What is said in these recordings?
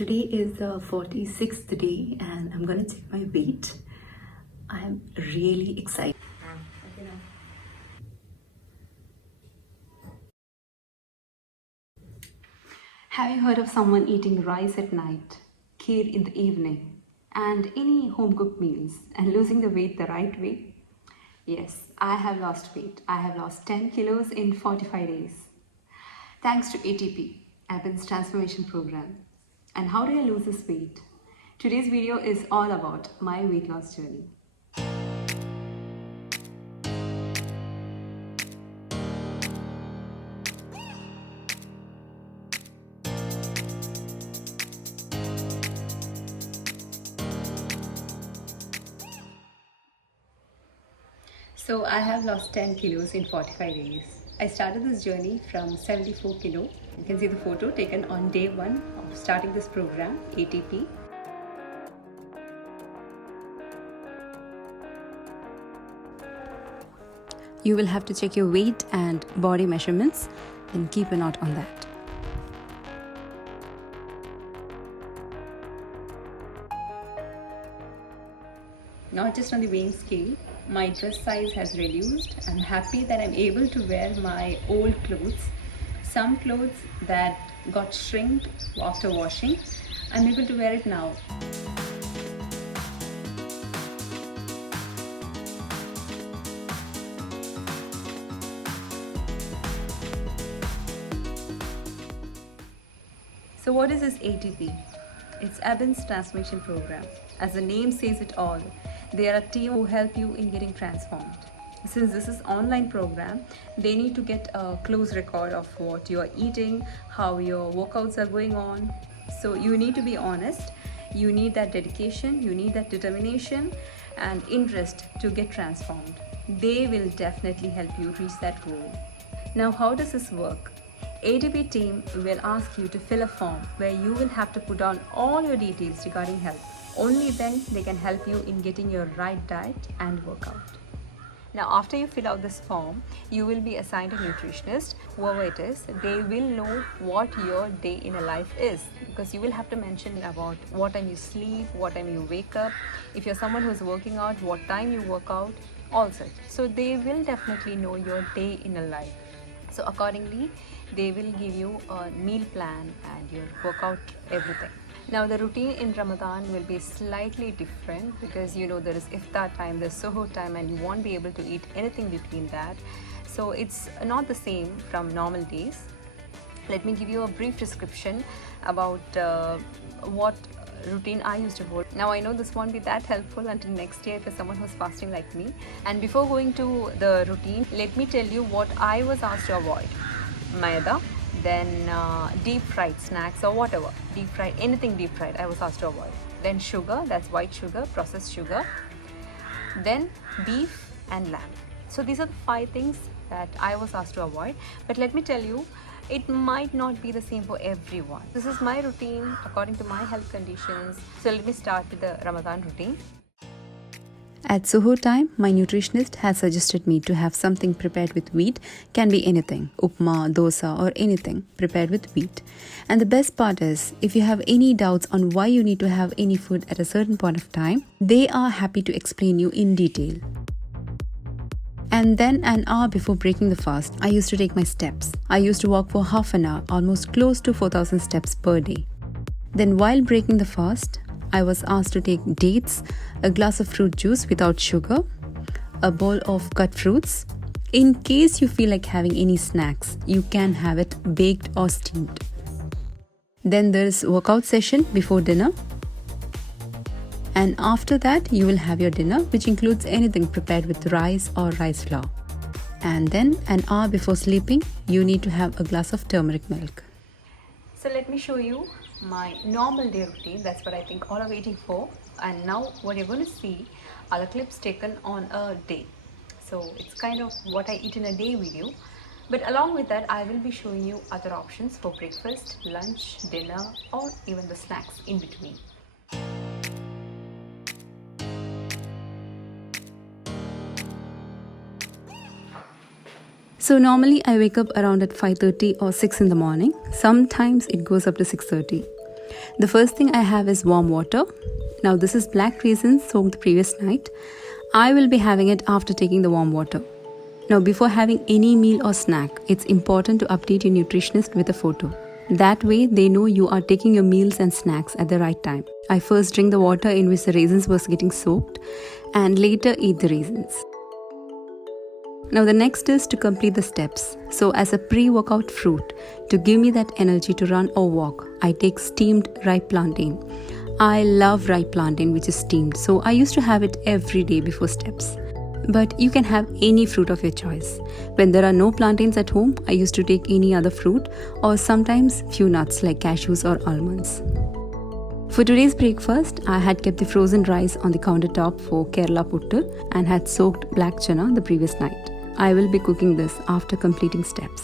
Today is the 46th day and I'm gonna check my weight. I'm really excited. Have you heard of someone eating rice at night, kheer in the evening, and any home cooked meals and losing the weight the right way? Yes, I have lost weight. I have lost 10 kilos in 45 days. Thanks to ATP, Abbott's transformation program. And how did I lose this weight? Today's video is all about my weight loss journey. So I have lost 10 kilos in 45 days. I started this journey from 74 kilo. You can see the photo taken on day 1 of starting this program, ATP. You will have to check your weight and body measurements and keep a note on that. Not just on the weighing scale, my dress size has reduced. I'm happy that I'm able to wear my old clothes. Some clothes that got shrinked after washing, I'm able to wear it now. So what is this ATP? It's Abbott's transformation program. As the name says it all, they are a team who help you in getting transformed. Since this is online program, they need to get a close record of what you are eating, how your workouts are going on. So you need to be honest, you need that dedication, you need that determination and interest to get transformed. They will definitely help you reach that goal. Now, how does this work? ATP team will ask you to fill a form where you will have to put down all your details regarding health. Only then they can help you in getting your right diet and workout. Now, after you fill out this form, you will be assigned a nutritionist. Whoever it is, they will know what your day in a life is, because you will have to mention about what time you sleep, what time you wake up, if you're someone who's working out, what time you work out, all such. So they will definitely know your day in a life. So accordingly, they will give you a meal plan and your workout, everything. Now the routine in Ramadan will be slightly different because there is iftar time, there's suhoor time, and you won't be able to eat anything between that. So it's not the same from normal days. Let me give you a brief description about what routine I used to hold. Now I know this won't be that helpful until next year for someone who's fasting like me. And before going to the routine, let me tell you what I was asked to avoid. Maida, then deep fried snacks or whatever, deep fried, anything deep fried I was asked to avoid. Then sugar, that's white sugar, processed sugar. Then beef and lamb. So these are the 5 things that I was asked to avoid. But let me tell you, it might not be the same for everyone. This is my routine according to my health conditions. So let me start with the Ramadan routine. At suhoor time, my nutritionist has suggested me to have something prepared with wheat. Can be anything, upma, dosa or anything prepared with wheat. And the best part is, if you have any doubts on why you need to have any food at a certain point of time, they are happy to explain you in detail. And then an hour before breaking the fast, I used to take my steps. I used to walk for half an hour, almost close to 4,000 steps per day. Then while breaking the fast, I was asked to take dates, a glass of fruit juice without sugar, a bowl of cut fruits. In case you feel like having any snacks, you can have it baked or steamed. Then there's workout session before dinner. And after that, you will have your dinner, which includes anything prepared with rice or rice flour. And then an hour before sleeping, you need to have a glass of turmeric milk. So let me show you my normal day routine. That's what I think all are waiting for. And now what you're going to see are the clips taken on a day. So it's kind of what I eat in a day video. But along with that, I will be showing you other options for breakfast, lunch, dinner, or even the snacks in between. So normally I wake up around at 5:30 or 6 in the morning. Sometimes it goes up to 6:30. The first thing I have is warm water. Now this is black raisins soaked the previous night. I will be having it after taking the warm water. Now before having any meal or snack, it's important to update your nutritionist with a photo. That way they know you are taking your meals and snacks at the right time. I first drink the water in which the raisins was getting soaked and later eat the raisins. Now the next is to complete the steps. So as a pre-workout fruit, to give me that energy to run or walk, I take steamed ripe plantain. I love ripe plantain which is steamed, so I used to have it every day before steps. But you can have any fruit of your choice. When there are no plantains at home, I used to take any other fruit or sometimes few nuts like cashews or almonds. For today's breakfast, I had kept the frozen rice on the countertop for Kerala puttu and had soaked black chana the previous night. I will be cooking this after completing steps.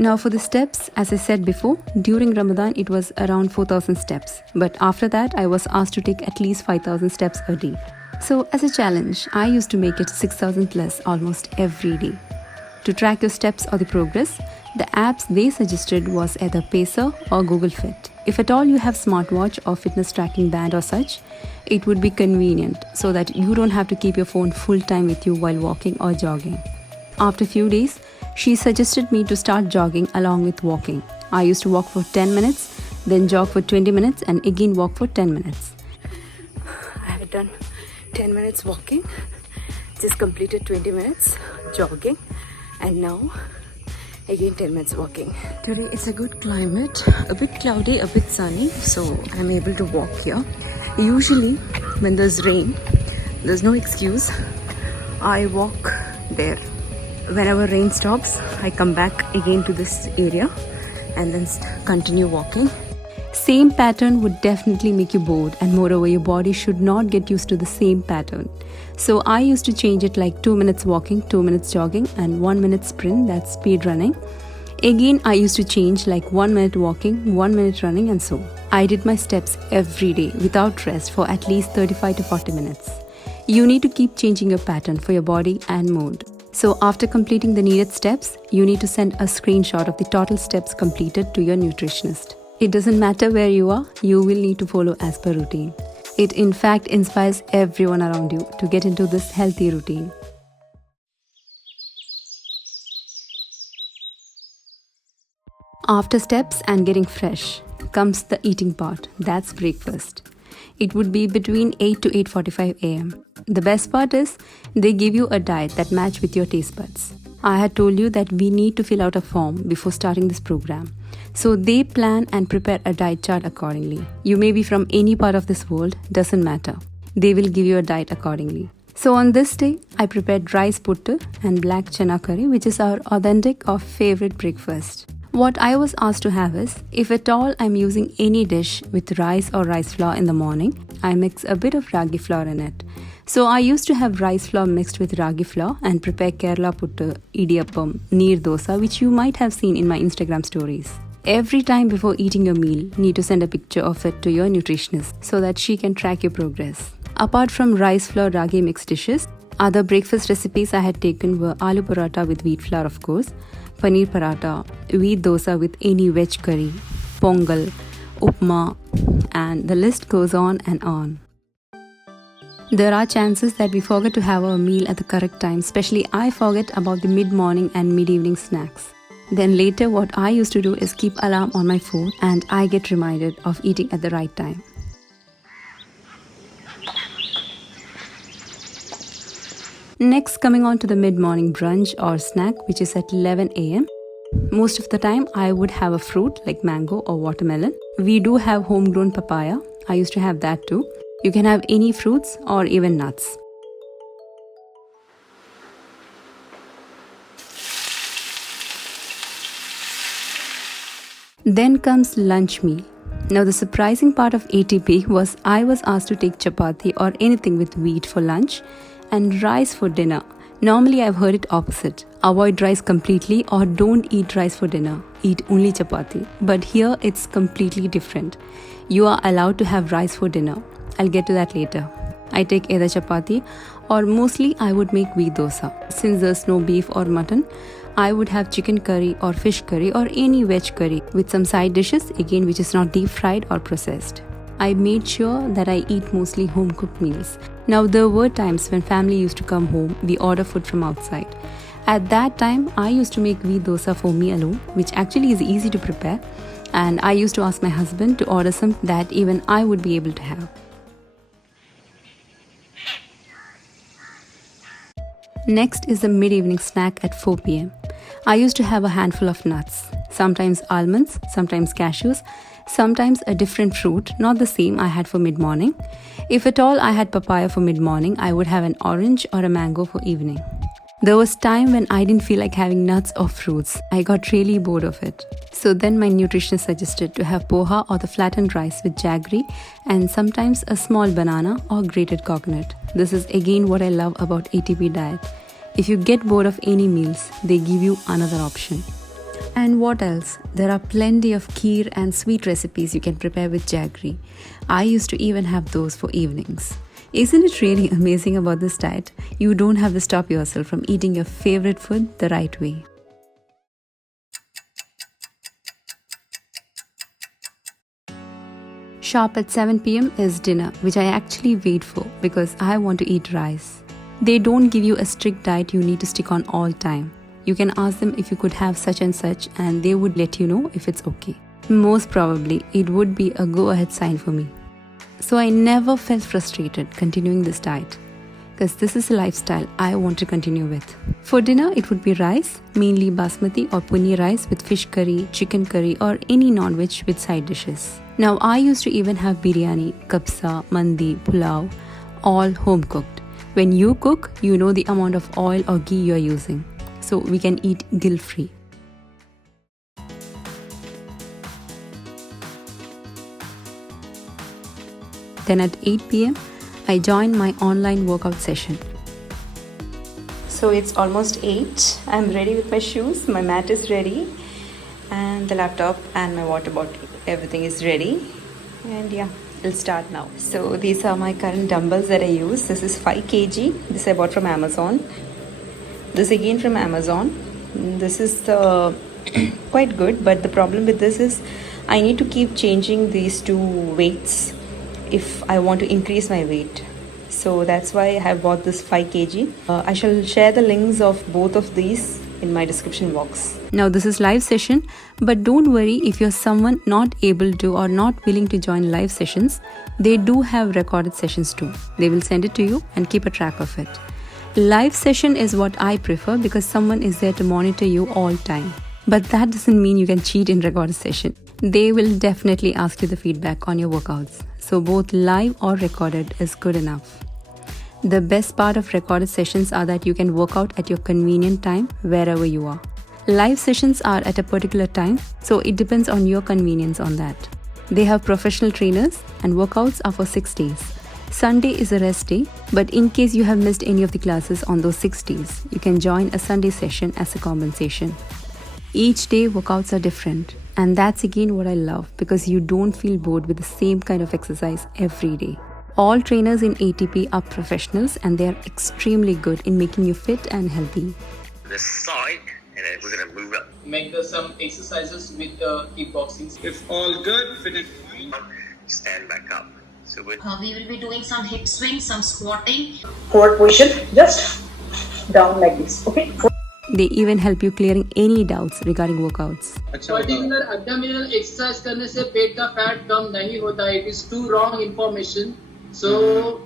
Now for the steps, as I said before, during Ramadan it was around 4,000 steps. But after that I was asked to take at least 5,000 steps a day. So as a challenge, I used to make it 6,000 plus almost every day. To track your steps or the progress, the apps they suggested was either Pacer or Google Fit. If at all you have smartwatch or fitness tracking band or such, it would be convenient so that you don't have to keep your phone full time with you while walking or jogging. After a few days, she suggested me to start jogging along with walking. I used to walk for 10 minutes, then jog for 20 minutes and again walk for 10 minutes. I have done 10 minutes walking, just completed 20 minutes jogging and now again 10 minutes walking. Today it's a good climate, a bit cloudy, a bit sunny, so I'm able to walk here. Usually when there's rain, there's no excuse, I walk there. Whenever rain stops, I come back again to this area and then continue walking. Same pattern would definitely make you bored, and moreover your body should not get used to the same pattern. So I used to change it like 2 minutes walking, 2 minutes jogging and 1 minute sprint, that's speed running. Again I used to change like 1 minute walking, 1 minute running and so. I did my steps every day without rest for at least 35 to 40 minutes. You need to keep changing your pattern for your body and mood. So after completing the needed steps, you need to send a screenshot of the total steps completed to your nutritionist. It doesn't matter where you are, you will need to follow as per routine. It in fact inspires everyone around you to get into this healthy routine. After steps and getting fresh comes the eating part, that's breakfast. It would be between 8 to 8:45 am. The best part is they give you a diet that matches with your taste buds. I had told you that we need to fill out a form before starting this program. So they plan and prepare a diet chart accordingly. You may be from any part of this world, doesn't matter. They will give you a diet accordingly. So on this day, I prepared rice puttu and black chana curry, which is our authentic or favorite breakfast. What I was asked to have is, if at all I'm using any dish with rice or rice flour in the morning, I mix a bit of ragi flour in it. So I used to have rice flour mixed with ragi flour and prepare Kerala puttu, idiyappam, neer dosa, which you might have seen in my Instagram stories. Every time before eating your meal, need to send a picture of it to your nutritionist so that she can track your progress. Apart from rice flour ragi mixed dishes, other breakfast recipes I had taken were aloo paratha with wheat flour of course, paneer paratha, wheat dosa with any veg curry, pongal, upma, and the list goes on and on. There are chances that we forget to have our meal at the correct time, especially I forget about the mid-morning and mid-evening snacks. Then later what I used to do is keep alarm on my phone and I get reminded of eating at the right time. Next, coming on to the mid-morning brunch or snack, which is at 11 am. Most of the time I would have a fruit like mango or watermelon. We do have homegrown papaya. I used to have that too. You can have any fruits or even nuts. Then comes lunch meal. Now the surprising part of ATP was I was asked to take chapati or anything with wheat for lunch and rice for dinner. Normally I've heard it opposite. Avoid rice completely or don't eat rice for dinner. Eat only chapati. But here it's completely different. You are allowed to have rice for dinner. I'll get to that later. I take either chapati or mostly I would make wheat dosa. Since there's no beef or mutton, I would have chicken curry or fish curry or any veg curry with some side dishes, again which is not deep fried or processed. I made sure that I eat mostly home cooked meals. Now there were times when family used to come home, we order food from outside. At that time, I used to make wheat dosa for me alone, which actually is easy to prepare, and I used to ask my husband to order some that even I would be able to have. Next is the mid-evening snack at 4 pm. I used to have a handful of nuts, sometimes almonds, sometimes cashews, sometimes a different fruit, not the same I had for mid-morning. If at all I had papaya for mid-morning, I would have an orange or a mango for evening. There was time when I didn't feel like having nuts or fruits. I got really bored of it. So then my nutritionist suggested to have poha or the flattened rice with jaggery and sometimes a small banana or grated coconut. This is again what I love about ATP diet. If you get bored of any meals, they give you another option. And what else? There are plenty of kheer and sweet recipes you can prepare with jaggery. I used to even have those for evenings. Isn't it really amazing about this diet? You don't have to stop yourself from eating your favorite food the right way. Sharp at 7 pm is dinner, which I actually wait for because I want to eat rice. They don't give you a strict diet you need to stick on all time. You can ask them if you could have such and such and they would let you know if it's okay. Most probably, it would be a go-ahead sign for me. So I never felt frustrated continuing this diet because this is a lifestyle I want to continue with. For dinner, it would be rice, mainly basmati or puni rice with fish curry, chicken curry or any non-veg with side dishes. Now I used to even have biryani, kapsa, mandi, pulao, all home cooked. When you cook, you know the amount of oil or ghee you are using. So we can eat guilt-free. Then at 8 pm, I joined my online workout session. So it's almost 8. I'm ready with my shoes, my mat is ready, and the laptop and my water bottle. Everything is ready. And yeah, we'll start now. So these are my current dumbbells that I use. This is 5 kg. This I bought from Amazon. This again from Amazon. This is quite good, but the problem with this is I need to keep changing these two weights if I want to increase my weight. So that's why I have bought this 5 kg. I shall share the links of both of these in my description box. Now this is live session, but don't worry if you're someone not able to or not willing to join live sessions. They do have recorded sessions too. They will send it to you and keep a track of it. Live session is what I prefer because someone is there to monitor you all time. But that doesn't mean you can cheat in recorded session. They will definitely ask you the feedback on your workouts. So both live or recorded is good enough. The best part of recorded sessions are that you can work out at your convenient time wherever you are. Live sessions are at a particular time, so it depends on your convenience on that. They have professional trainers and workouts are for 6 days. Sunday is a rest day, but in case you have missed any of the classes on those 6 days, you can join a Sunday session as a compensation. Each day workouts are different, and that's again what I love because you don't feel bored with the same kind of exercise every day. All trainers in ATP are professionals and they are extremely good in making you fit and healthy. This side, and then we're going to move up. Make some exercises with kickboxing. If all good, finish. Stand back up. So we will be doing some hip swings, some squatting. Forward position, just down like this, okay? They even help you clearing any doubts regarding workouts. Particular abdominal exercise करने से पेट का fat कम नहीं होता है. It is too wrong information. So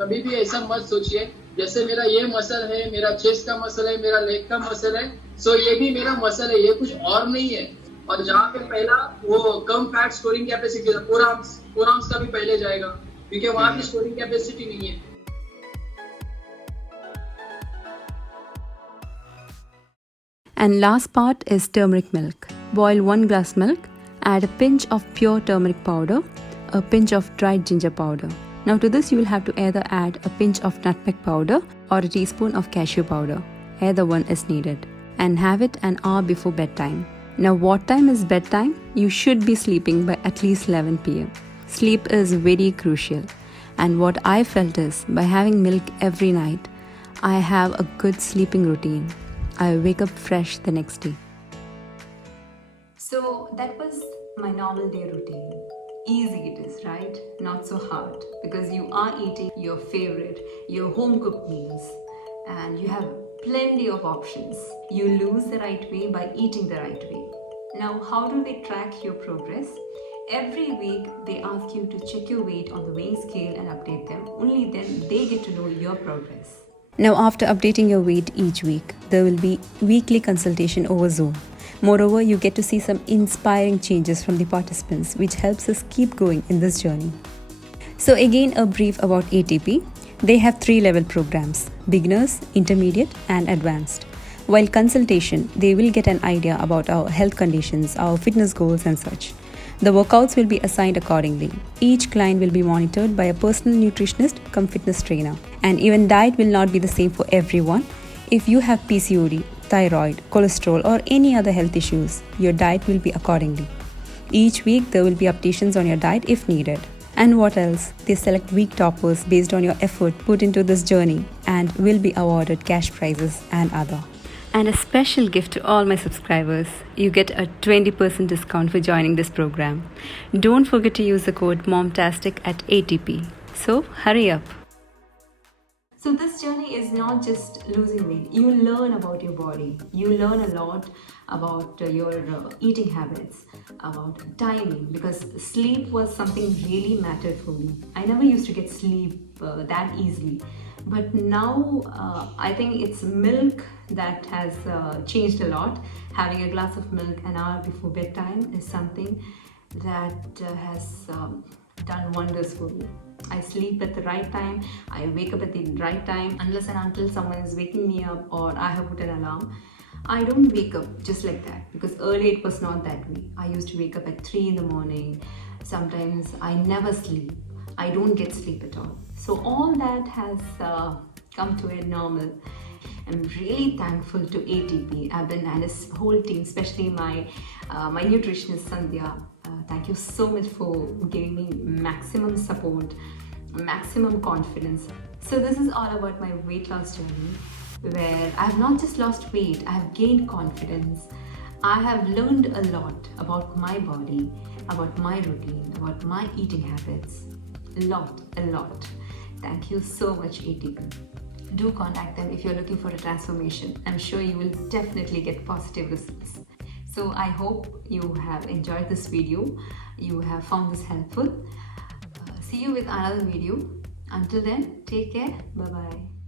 कभी भी ऐसा मत सोचिए. जैसे मेरा ये मसल है, मेरा चेस्ट का मसल है, मेरा लेग का मसल है. So ये भी मेरा मसल है, ये कुछ और नहीं है. और जहाँ पे पहला वो कम फैट स्टोरिंग कैपेसिटी है, फोर आर्म्स का भी पहले जाएगा, क्योंकि वहाँ की स्टोरिंग कैपेसिटी नहीं है. And last part is turmeric milk. Boil 1 glass milk, add a pinch of pure turmeric powder, a pinch of dried ginger powder. Now to this you will have to either add a pinch of nutmeg powder or a teaspoon of cashew powder. Either one is needed. And have it an hour before bedtime. Now what time is bedtime? You should be sleeping by at least 11 pm. Sleep is very crucial. And what I felt is, by having milk every night, I have a good sleeping routine. I wake up fresh the next day. So that was my normal day routine. Easy it is, right? Not so hard, because you are eating your favorite, your home cooked meals, and you have plenty of options. You lose the right way by eating the right way. Now, how do they track your progress? Every week they ask you to check your weight on the weighing scale and update them. Only then they get to know your progress. Now, after updating your weight each week, there will be weekly consultation over Zoom. Moreover, you get to see some inspiring changes from the participants, which helps us keep going in this journey. So again, a brief about ATP. They have 3-level programs: beginners, intermediate and advanced. While consultation, they will get an idea about our health conditions, our fitness goals and such. The workouts will be assigned accordingly. Each client will be monitored by a personal nutritionist cum fitness trainer. And even diet will not be the same for everyone. If you have PCOD, thyroid, cholesterol or any other health issues, your diet will be accordingly. Each week there will be updates on your diet if needed. And what else? They select week toppers based on your effort put into this journey and will be awarded cash prizes and other. And a special gift to all my subscribers. You get a 20% discount for joining this program. Don't forget to use the code Mom-tastic at ATP. So hurry up. So this journey is not just losing weight. You learn about your body. You learn a lot about your eating habits, about timing, because sleep was something really mattered for me. I never used to get sleep that easily. But now I think it's milk that has changed a lot. Having a glass of milk an hour before bedtime is something that has done wonders for me. I sleep at the right time, I wake up at the right time. Unless and until someone is waking me up or I have put an alarm, I don't wake up just like that, because earlier it was not that way. I used to wake up at 3 in the morning. Sometimes I never sleep. I don't get sleep at all. So all that has come to a normal. I'm really thankful to ATP, Abin and his whole team, especially my nutritionist Sandhya. Thank you so much for giving me maximum support, maximum confidence. So this is all about my weight loss journey, where I have not just lost weight, I have gained confidence. I have learned a lot about my body, about my routine, about my eating habits. A lot. Thank you so much, ATP. Do contact them if you're looking for a transformation. I'm sure you will definitely get positive results. So I hope you have enjoyed this video. You have found this helpful. See you with another video. Until then, take care. Bye-bye.